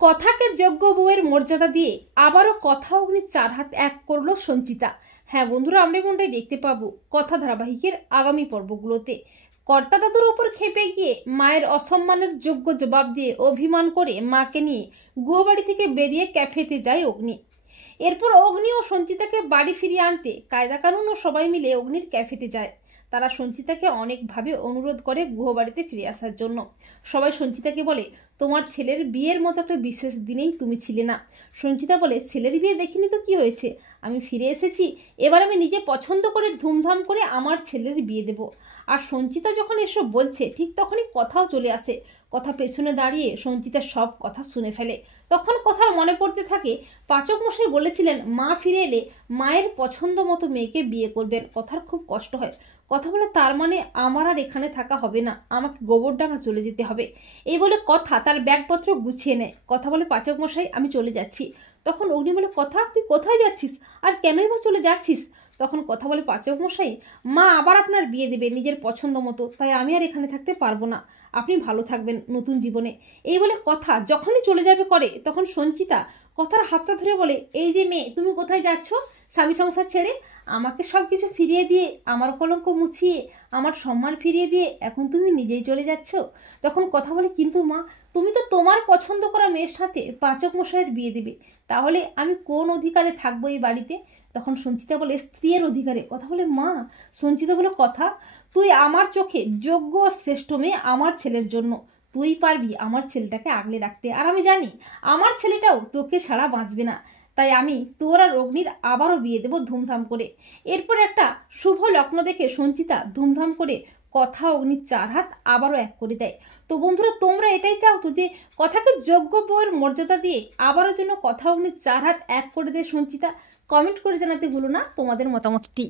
কথাকে যোগ্য বউয়ের মর্যাদা দিয়ে আবারও কথা অগ্নি 4 হাত এক করলো সঞ্চিতা। হ্যাঁ বন্ধুরা, আমরা এমনটাই দেখতে পাবো কথা ধারাবাহিকের আগামী পর্বগুলোতে। কর্তা দাদুর ওপর খেপে গিয়ে মায়ের অসম্মানের যোগ্য জবাব দিয়ে অভিমান করে মাকে নিয়ে গুহবাড়ি থেকে বেরিয়ে ক্যাফেতে যায় অগ্নি। এরপর অগ্নি ও সঞ্চিতাকে বাড়ি ফিরিয়ে আনতে কায়দা কানুন ও সবাই মিলে অগ্নির ক্যাফেতে যায়। তারা সঞ্চিতাকে অনেকভাবে অনুরোধ করে গুহবাড়িতে ফিরে আসার জন্য। সবাই সঞ্চিতাকে বলে, তোমার ছেলের বিয়ের মতো একটা বিশেষ দিনেই তুমি ছিলে না। সঞ্চিতা বলে, ছেলের বিয়ে দেখিনি তো কি হয়েছে, আমি ফিরে এসেছি, এবার আমি নিজে পছন্দ করে ধুমধাম করে আমার ছেলের বিয়ে দেব। আর সঞ্চিতা যখন এসব বলছে ঠিক তখনই কথাও চলে আসে। কথা পেছনে দাঁড়িয়ে সঞ্চিতা সব কথা শুনে ফেলে। তখন কথার মনে পড়তে থাকে পাচক মশাই বলেছিলেন মা ফিরে এলে মায়ের পছন্দ মতো মেয়েকে বিয়ে করবেন। কথার খুব কষ্ট হয়। কথা বলে, তার মানে আমার আর এখানে থাকা হবে না, আমাকে গোবরডাঙ্গা চলে যেতে হবে। এই বলে কথা তার ব্যাগপত্র গুছিয়ে নেয়। কথা বলে, পাচক মশাই আমি চলে যাচ্ছি। তখন অগ্নি বলে, কথা তুই কোথায় যাচ্ছিস আর কেনই বা চলে যাচ্ছিস? তখন কথা বলে, পাচক মশাই মা আবার আপনার বিয়ে দেবে নিজের পছন্দ মতো, তাই আমি আর এখানে থাকতে পারবো না, আপনি ভালো থাকবেন নতুন জীবনে। এই বলে কথা যখনই চলে যাবে করে তখন সঞ্চিতা কথার হাতটা ধরে বলে, এই যে মেয়ে, তুমি কোথায় যাচ্ছ? স্বামী সংসার ছেড়ে আমাকে সব কিছু ফিরিয়ে দিয়ে, আমার কলঙ্ক মুছিয়ে, আমার সম্মান ফিরিয়ে দিয়ে এখন তুমি নিজেই চলে যাচ্ছ? তখন কথা বলে, কিন্তু মা, তুমি তো তোমার পছন্দ করা মেয়ের সাথে পাচক মশাইয়ের বিয়ে দেবে, তাহলে আমি কোন অধিকারে থাকবো এই বাড়িতে? তখন সঞ্চিতা বলে, স্ত্রীর অধিকারে। কথা বলে, মা। সঞ্চিতা বলে, কথা তুই আমার চোখে যোগ্য শ্রেষ্ঠ মেয়ে আমার ছেলের জন্য, তুই পারবি আমার ছেলেটাকে আগলে রাখতে, আর আমি জানি আমার ছেলেটাও তোকে ছাড়া বাঁচবে না, তাই আমি তোর আর অগ্নির আবারও বিয়ে দেবো ধুমধাম করে। এরপর একটা শুভ লগ্ন দেখে সঞ্চিতা ধুমধাম করে কথা অগ্নির 4 হাত আবারও এক করে দেয়। তো বন্ধুরা, তোমরা এটাই চাও তো যে কথাকে যোগ্য বউয়ের মর্যাদা দিয়ে আবারও যেন কথা অগ্নির 4 হাত এক করে দেয় সঞ্চিতা? কমেন্ট করে জানাতে ভুলো না তোমাদের মতামতটি।